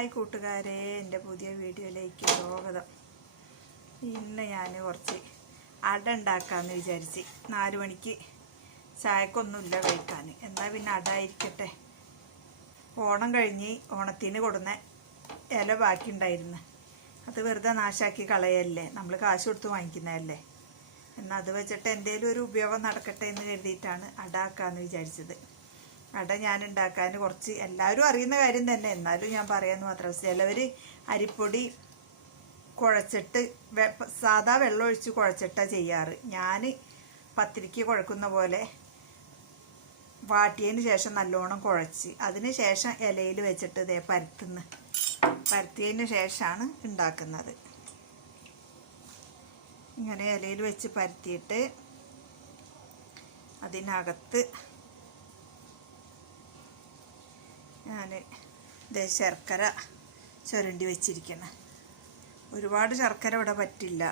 Hi കൂട്ടുകാരെ എന്റെ പുതിയ വീഡിയോയിലേക്ക് സ്വാഗതം. ഇന്ന് ഞാൻ കുറച്ച് അട ഉണ്ടാക്കാമെന്ന് വിചാരിച്ച്. നാല് മണിക്ക് ചായക്കൊന്നുമില്ല കഴിക്കാൻ എന്നാൽ പിന്നെ അട ആയിരിക്കട്ടെ? ഓണം കഴിഞ്ഞ് ഓണത്തിന് കൊടുന്ന ഇല ബാക്കി ഉണ്ടായിരുന്നു അത് വെറുതെ നാശാക്കി കളയല്ലേ? നമ്മൾ കാശ് കൊടുത്ത് വാങ്ങിക്കുന്നതല്ലേ? എന്നാൽ അത് വെച്ചിട്ട് എന്തെങ്കിലും ഒരു ഉപയോഗം നടക്കട്ടെ എന്ന് കരുതിയിട്ടാണ് അടാക്കാമെന്ന് വിചാരിച്ചത്. അട ഞാൻ ഉണ്ടാക്കാൻ കുറച്ച് എല്ലാവരും അറിയുന്ന കാര്യം തന്നെ. എന്നാലും ഞാൻ പറയാമെന്ന് മാത്രം. ചിലവർ അരിപ്പൊടി കുഴച്ചിട്ട് സാധാ വെള്ളം ഒഴിച്ച് കുഴച്ചിട്ടാണ് ചെയ്യാറ്. ഞാൻ പത്തിരിക്ക് കുഴക്കുന്ന പോലെ വാട്ടിയതിന് ശേഷം നല്ലോണം കുഴച്ച്. അതിന് ശേഷം ഇലയിൽ വെച്ചിട്ട് ഇതേ പരത്തുന്ന. പരത്തിയതിന് ശേഷമാണ് ഉണ്ടാക്കുന്നത്. ഇങ്ങനെ ഇലയിൽ വെച്ച് പരത്തിയിട്ട് അതിനകത്ത് ഞാൻ ഇത് ശർക്കര ചുരണ്ടി വെച്ചിരിക്കണം. ഒരുപാട് ശർക്കര ഇവിടെ പറ്റില്ല.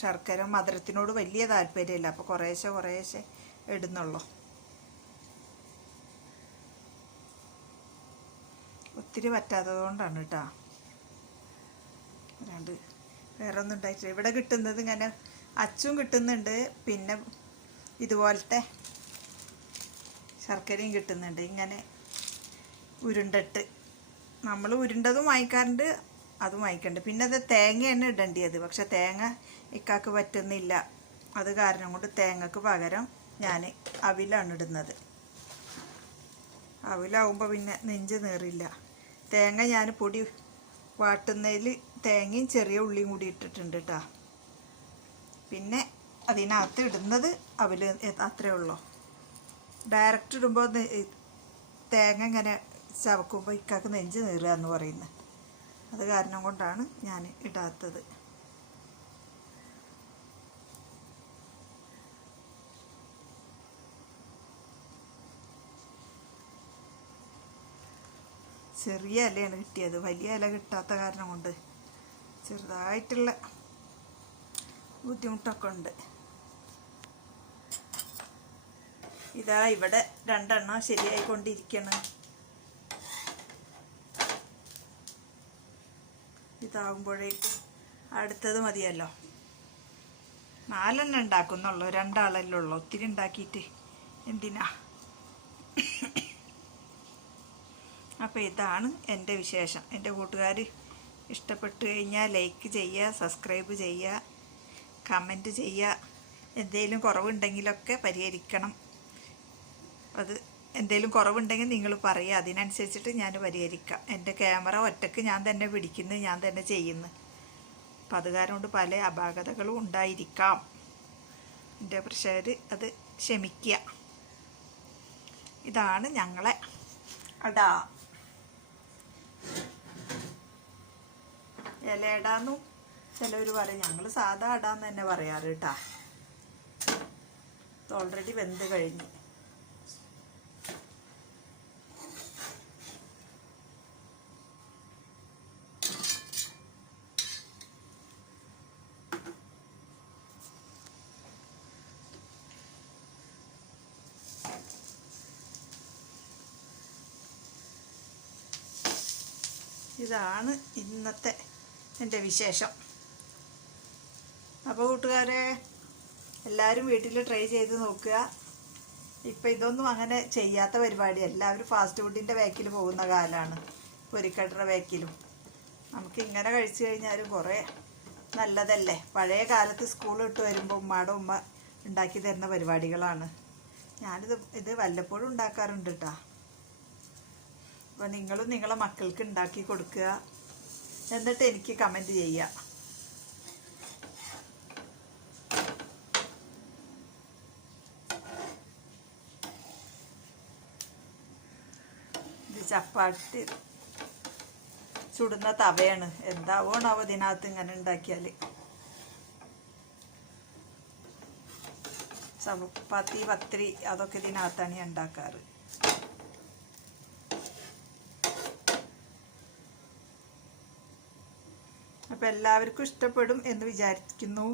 ശർക്കര മധുരത്തിനോട് വലിയ താല്പര്യമില്ല. അപ്പോൾ കുറേശ്ശെ കുറേശ്ശെ ഇടുന്നുള്ളൂ. ഒത്തിരി പറ്റാത്തത് കൊണ്ടാണ് കേട്ടോ അല്ലാണ്ട് വേറെ ഒന്നും ഉണ്ടായിട്ടില്ല. ഇവിടെ കിട്ടുന്നത് ഇങ്ങനെ അച്ചും കിട്ടുന്നുണ്ട്. പിന്നെ ഇതുപോലത്തെ ശർക്കരയും കിട്ടുന്നുണ്ട്. ഇങ്ങനെ ഉരുണ്ടിട്ട്. നമ്മൾ ഉരുണ്ടതും വാങ്ങിക്കാറുണ്ട് അതും വാങ്ങിക്കുന്നുണ്ട് പിന്നെ അത് തേങ്ങയാണ് ഇടേണ്ടിയത്. പക്ഷെ തേങ്ങ ഇക്കാക്ക് പറ്റുന്നില്ല. അത് കാരണം കൊണ്ട് തേങ്ങക്ക് പകരം ഞാൻ അവിലാണ് ഇടുന്നത്. അവിലാവുമ്പോൾ പിന്നെ നെഞ്ച് നേറില്ല. തേങ്ങ ഞാൻ പൊടി വാട്ടുന്നതിൽ തേങ്ങയും ചെറിയ ഉള്ളിയും കൂടി ഇട്ടിട്ടുണ്ട് കേട്ടോ പിന്നെ അതിനകത്ത് ഇടുന്നത് അവിൽ അത്രേ ഉള്ളൂ. ഡയറക്റ്റ് ഇടുമ്പോൾ തേങ്ങ ഇങ്ങനെ ചവക്കുമ്പോൾ ഇക്കാക്ക് നെഞ്ച് നീറുക എന്ന് പറയുന്നത് അത് കാരണം കൊണ്ടാണ് ഞാൻ ഇടാത്തത്. ചെറിയ ഇലയാണ് കിട്ടിയത്. വലിയ ഇല കിട്ടാത്ത കാരണം കൊണ്ട് ചെറുതായിട്ടുള്ള ബുദ്ധിമുട്ടൊക്കെ ഉണ്ട്. ഇതാ ഇവിടെ രണ്ടെണ്ണം ശരിയായിക്കൊണ്ടിരിക്കണം. ഇതാകുമ്പോഴേക്കും അടുത്തത് മതിയല്ലോ. നാലെണ്ണം ഉണ്ടാക്കുന്നുള്ളൂ. രണ്ടാളല്ലേ ഉള്ളൂ. ഒത്തിരി ഉണ്ടാക്കിയിട്ട് എന്തിനാ? അപ്പോൾ ഇതാണ് എന്റെ വിശേഷം. എന്റെ കൂട്ടുകാർ ഇഷ്ടപ്പെട്ടു കഴിഞ്ഞാൽ ലൈക്ക് ചെയ്യുക സബ്സ്ക്രൈബ് ചെയ്യുക കമന്റ് ചെയ്യുക. എന്തെങ്കിലും കുറവുണ്ടെങ്കിലൊക്കെ പരിഹരിക്കണം. അത് എന്തെങ്കിലും കുറവുണ്ടെങ്കിൽ നിങ്ങൾ പറയുക. അതിനനുസരിച്ചിട്ട് ഞാൻ പരിഹരിക്കാം. എന്റെ ക്യാമറ ഒറ്റയ്ക്ക് ഞാൻ തന്നെ പിടിക്കുന്നു ഞാൻ തന്നെ ചെയ്യുന്നു. അപ്പം അത് കാരണം കൊണ്ട് പല അപാകതകളും ഉണ്ടായിരിക്കാം. എന്റെ പ്രഷർ അത് ക്ഷമിക്കുക. ഇതാണ് ഞങ്ങളെ അടാ. ഇലയിടാന്നും ചിലവർ പറയും ഞങ്ങൾ സാധാ അടാന്ന് തന്നെ പറയാറ് കേട്ടാ. ഓൾറെഡി വെന്ത് കഴിഞ്ഞു. ഇതാണ് ഇന്നത്തെ എന്റെ വിശേഷം. അപ്പോൾ കൂട്ടുകാരെ എല്ലാവരും വീട്ടിൽ ട്രൈ ചെയ്ത് നോക്കുക. ഇപ്പം ഇതൊന്നും അങ്ങനെ ചെയ്യാത്ത പരിപാടി എല്ലാവരും ഫാസ്റ്റ് ഫുഡിന്റെ ബാക്കിൽ പോകുന്ന കാലമാണ് പൊരിക്കട്ടറ ബാക്കിലും. നമുക്ക് ഇങ്ങനെ കഴിച്ചു കഴിഞ്ഞാലും കുറേ നല്ലതല്ലേ? പഴയ കാലത്ത് സ്കൂൾ വിട്ട് വരുമ്പോൾ ഉമ്മയുടെ ഉമ്മ ഉണ്ടാക്കി തരുന്ന പരിപാടികളാണ്. ഞാനിത് ഇത് വല്ലപ്പോഴും ഉണ്ടാക്കാറുണ്ട് കേട്ടോ അപ്പോൾ നിങ്ങളും നിങ്ങളെ മക്കൾക്ക് ഉണ്ടാക്കി കൊടുക്കുക. എന്നിട്ട് എനിക്ക് കമന്റ് ചെയ്യുക. ചപ്പാത്തി ചുടുന്ന തവയാണ്. എന്താവോണാവോ ഇതിനകത്ത് ഇങ്ങനെ ഉണ്ടാക്കിയാൽ ചപ്പാത്തി പത്തിരി അതൊക്കെ ഇതിനകത്താണ് ഞാൻ ഉണ്ടാക്കാറ്. അപ്പം എല്ലാവർക്കും ഇഷ്ടപ്പെടും എന്ന് വിചാരിക്കുന്നു.